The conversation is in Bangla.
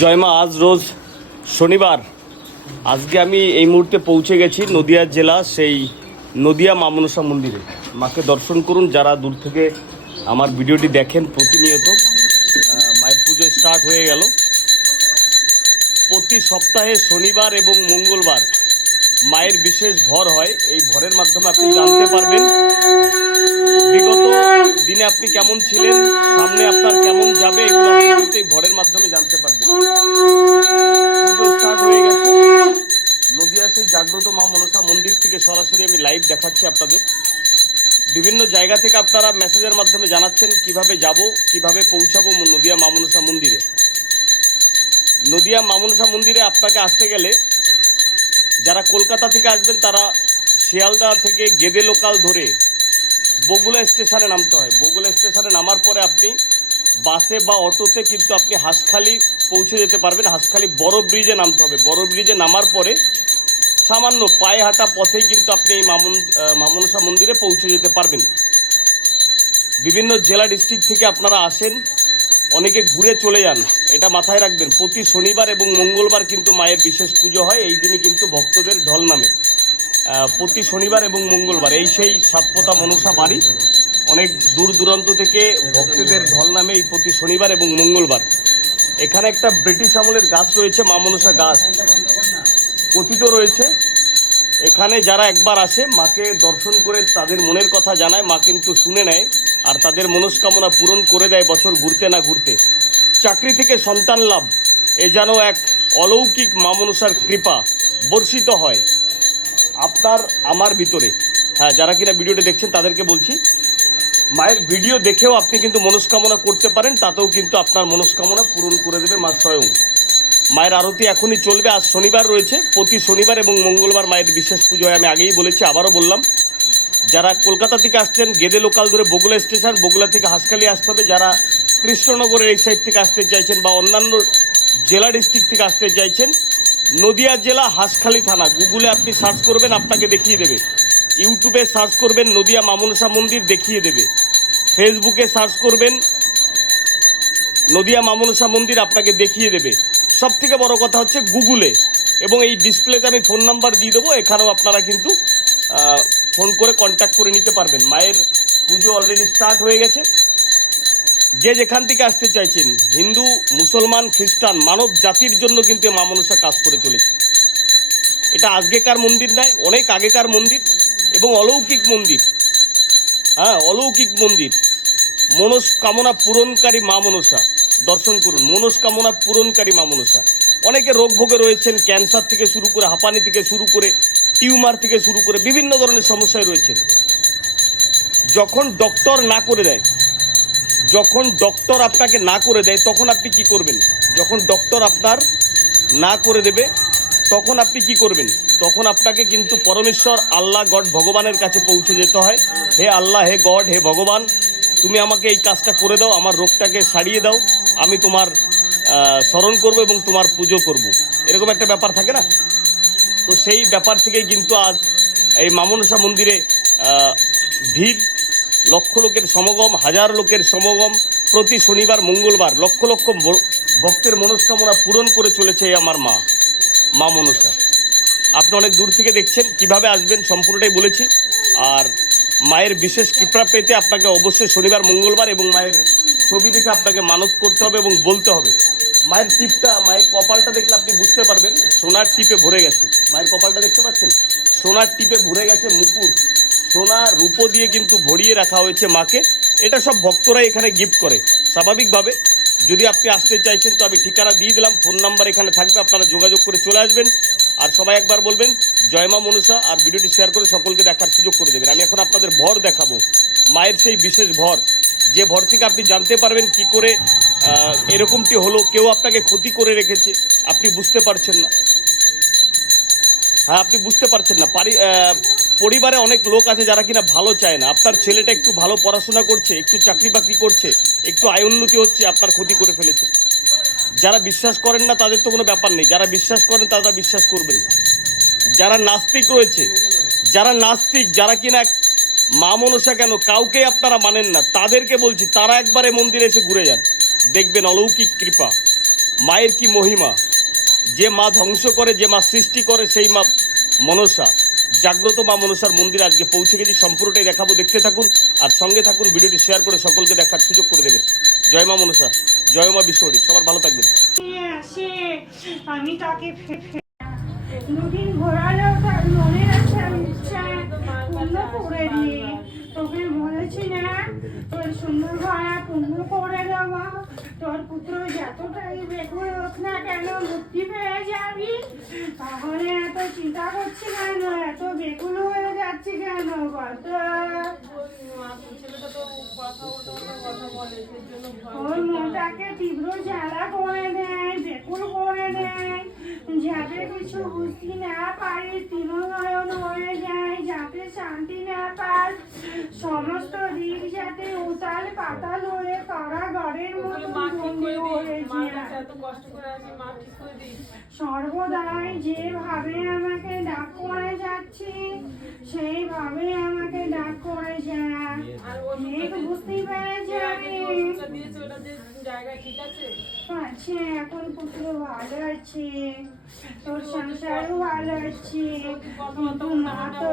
জয় মা। আজ রোজ শনিবার। আজকে আমি এই মুহূর্তে পৌঁছে গেছি নদিয়া জেলা সেই নদিয়া মা মনসা মন্দিরে। মাকে দর্শন করুন যারা দূর থেকে আমার ভিডিওটি দেখেন প্রতিনিয়ত। মায়ের পুজো স্টার্ট হয়ে গেল। প্রতি সপ্তাহে শনিবার এবং মঙ্গলবার মায়ের বিশেষ ভর হয়। এই ভরের মাধ্যমে আপনি জানতে পারবেন বিগত দিনে আপনি কেমন ছিলেন, সামনে আপনার কেমন যাবে, এগুলো আপনি কিন্তু এই ভরের মাধ্যমে জানতে পারবেন। পুজো স্টার্ট হয়ে গেছে। নদিয়া সেই জাগ্রত মা মনসা মন্দির থেকে সরাসরি আমি লাইভ দেখাচ্ছি আপনাদের। বিভিন্ন জায়গা থেকে আপনারা মেসেজের মাধ্যমে জানাচ্ছেন কিভাবে যাব, কিভাবে পৌঁছাবো নদিয়া মা মনসা মন্দিরে। নদিয়া মা মনসা মন্দিরে আপনাকে আসতে গেলে যারা কলকাতা থেকে আসবেন তারা শিয়ালদা থেকে গেদে লোকাল ধরে বগুলা স্টেশনে নামতে হয়। বগুলা স্টেশনে নামার পরে আপনি বাসে বা অটোতে কিন্তু আপনি হাঁসখালি পৌঁছে যেতে পারবেন। হাঁসখালি বড় ব্রিজে নামতে হবে। বড় ব্রিজে নামার পরে সামান্য পায়ে হাঁটা পথেই কিন্তু আপনি এই মা মনসা মন্দিরে পৌঁছে যেতে পারবেন। বিভিন্ন জেলা ডিস্ট্রিক্ট থেকে আপনারা আসেন, অনেকে ঘুরে চলে যান, এটা মাথায় রাখবেন। প্রতি শনিবার এবং মঙ্গলবার কিন্তু মায়ের বিশেষ পুজো হয়। এই দিনই কিন্তু ভক্তদের ঢল নামে। প্রতি শনিবার এবং মঙ্গলবার এই সেই সাতপোতা মনসা বাড়ি। অনেক দূর দূরান্ত থেকে ভক্তদের ঢল নামে এই প্রতি শনিবার এবং মঙ্গলবার। এখানে একটা ব্রিটিশ আমলের গাছ রয়েছে, মা মনসা গাছ কথিত রয়েছে। এখানে যারা একবার আসে মাকে দর্শন করে তাদের মনের কথা জানায়, মা কিন্তু শুনে নেয় আর তাদের মনস্কামনা পূরণ করে দেয় বছর ঘুরতে না ঘুরতে। চাকরি থেকে সন্তান লাভ, এ যেন এক অলৌকিক মা মনসার কৃপা বর্ষিত হয় আপনার আমার ভিতরে। হ্যাঁ, যারা কিনা ভিডিওটি দেখছেন তাদেরকে বলছি, মায়ের ভিডিও দেখেও আপনি কিন্তু মনস্কামনা করতে পারেন, তাতেও কিন্তু আপনার মনস্কামনা পূরণ করে দেবে মা স্বয়ং। মায়ের আরতি এখনই চলবে। আজ শনিবার রয়েছে। প্রতি শনিবার এবং মঙ্গলবার মায়ের বিশেষ পুজো হয়। আমি আগেই বলেছি, আবারও বললাম। যারা কলকাতা থেকে আসছেন গেদে লোকাল ধরে বগুলা স্টেশন, বগুলা থেকে হাঁসখালি আসতে হবে। যারা কৃষ্ণনগরের এই সাইড থেকে আসতে চাইছেন বা অন্যান্য জেলা ডিস্ট্রিক্ট থেকে আসতে চাইছেন, নদিয়া জেলা হাঁসখালি থানা, গুগলে আপনি সার্চ করবেন, আপনাকে দেখিয়ে দেবে। ইউটিউবে সার্চ করবেন নদিয়া মা মনসা মন্দির, দেখিয়ে দেবে। ফেসবুকে সার্চ করবেন নদিয়া মা মনসা মন্দির, আপনাকে দেখিয়ে দেবে। সব থেকে বড় কথা হচ্ছে গুগলে এবং এই ডিসপ্লেতে আমি ফোন নাম্বার দিয়ে দেবো, এখানেও আপনারা কিন্তু ফোন করে কন্ট্যাক্ট করে নিতে পারবেন। মায়ের পুজো অলরেডি স্টার্ট হয়ে গেছে। যে যেখান থেকে আসতে চাইছেন, হিন্দু, মুসলমান, খ্রিস্টান, মানব জাতির জন্য কিন্তু মা মনসা কাজ করে চলেছে। এটা আজকেকার মন্দির নয়, অনেক আগেকার মন্দির এবং অলৌকিক মন্দির। হ্যাঁ, অলৌকিক মন্দির। মনস্কামনা পূরণকারী মা মনসা, দর্শন করুন। মনস্কামনা পূরণকারী মা মনসা। অনেকে রোগ ভোগে রয়েছেন, ক্যান্সার থেকে শুরু করে, হাঁপানি থেকে শুরু করে, টিউমার থেকে শুরু করে বিভিন্ন ধরনের সমস্যায় রয়েছেন। যখন ডক্টর না করে দেয়, যখন ডক্টর আপনাকে না করে দেয়, তখন আপনি কি করবেন? যখন ডক্টর আপনার না করে দেবে তখন আপনি কি করবেন? তখন আপনাকে কিন্তু পরমেশ্বর, আল্লাহ, গড, ভগবানের কাছে পৌঁছে যেতে হয়। হে আল্লাহ, হে গড, হে ভগবান, তুমি আমাকে এই কাজটা করে দাও, আমার রোগটাকে সারিয়ে দাও, আমি তোমার স্মরণ করব এবং তোমার পুজো করব। এরকম একটা ব্যাপার থাকে না? তো সেই ব্যাপার থেকেই কিন্তু আজ এই মা মনসা মন্দিরে ভিড়, লক্ষ লোকের সমাগম, হাজার লোকের সমাগম। প্রতি শনিবার মঙ্গলবার লক্ষ লক্ষ ভক্তের মনস্কামনা পূরণ করে চলেছে আমার মা মনসা। আপনি অনেক দূর থেকে দেখছেন, কিভাবে আসবেন সম্পূর্ণটাই বলেছি। আর মায়ের বিশেষ কৃপা পেতে আপনাকে অবশ্যই শনিবার মঙ্গলবার এবং মায়ের ছবি দেখে আপনাকে মানত করতে হবে এবং বলতে হবে। মায়ের টিপটা, মায়ের কপালটা দেখলে আপনি বুঝতে পারবেন সোনার টিপে ভরে গেছে। মায়ের কপালটা দেখতে পাচ্ছেন, সোনার টিপে ভরে গেছে। মুকুট, সোনা, রূপো দিয়ে কিন্তু ভরিয়ে রাখা হয়েছে মাকে। এটা সব ভক্তরাই এখানে গিফট করে স্বাভাবিকভাবে। যদি আপনি আসতে চাইছেন তো আমি ঠিকানা দিয়ে দিলাম, ফোন নাম্বার এখানে থাকবে, আপনারা যোগাযোগ করে চলে আসবেন। আর সবাই একবার বলবেন জয় মা মনসা, আর ভিডিওটি শেয়ার করে সকলকে দেখার সুযোগ করে দেবেন। আমি এখন আপনাদের ভর দেখাবো, মায়ের সেই বিশেষ ভর, যে ভর থেকে আপনি জানতে পারবেন কি করে এরকমটি হলো। কেউ আপনাকে ক্ষতি করে রেখেছে, আপনি বুঝতে পারছেন না। হ্যাঁ, আপনি বুঝতে পারছেন না। পরিবারে অনেক লোক আছে যারা কিনা ভালো চায় না। আপনার ছেলেটা একটু ভালো পড়াশোনা করছে, একটু চাকরি বাকরি করছে, একটু আয় উন্নতি হচ্ছে, আপনার ক্ষতি করে ফেলেছে। যারা বিশ্বাস করেন না তাদের তো কোনো ব্যাপার নেই, যারা বিশ্বাস করেন তারা বিশ্বাস করবেন। যারা নাস্তিক রয়েছে, যারা নাস্তিক, যারা কিনা মা মনসা কেন কাউকে আপনারা মানেন না, তাদেরকে বলছি তারা একবারে মন্দিরে এসে ঘুরে যান, দেখবেন অলৌকিক কৃপা। মায়ের কি মহিমা, যে মা ধ্বংস করে, যে মা সৃষ্টি করে, সেই মা মনসা, জাগ্রত মা মনসার মন্দিরে আজকে পৌঁছে গেছি। সম্পূর্ণটাই দেখাবো, দেখতে থাকুন আর সঙ্গে থাকুন। ভিডিওটি শেয়ার করে সকলকে দেখার সুযোগ করে দেবেন। জয় মা মনসা, জয় মা বিশ্বহরি, সবার ভালো থাকবেন। আমি তাকে দুদিন ঘোরালেও তার মনে আছে আমি ইচ্ছা পূর্ণ করে দিই। তোকে বলেছি না তোর সুন্দর ঘোরা পূর্ণ করে দেওয়া, তোর পুত্র যতটাই বেকুল হোক না কেন মুক্তি পেয়ে যাবি। তাহলে এত চিন্তা করছি কেন, এত বেকুল হয়ে যাচ্ছি কেন কত? ওর মনটাকে তীব্র জ্বালা করে দেয়, বেকুল করে দেয়, যাতে কিছু বুঝতে না পারি তৃণনয়ন হয়ে যায়, যাতে শান্তি না পায়, সমস্ত দিক যাতে উতাল পাতাল হয়ে কারাগারের মতো বন্দী হয়ে যায়। সর্বদাই যেভাবে আমাকে ডাক করে যাচ্ছি সেইভাবে আমাকে ডাক করে যায়। ঠিক বুঝতে পেরে যাই আচ্ছা, এখন পুত্র ভালো আছে, তোর সংসারও ভালো আছে, কিন্তু মা তো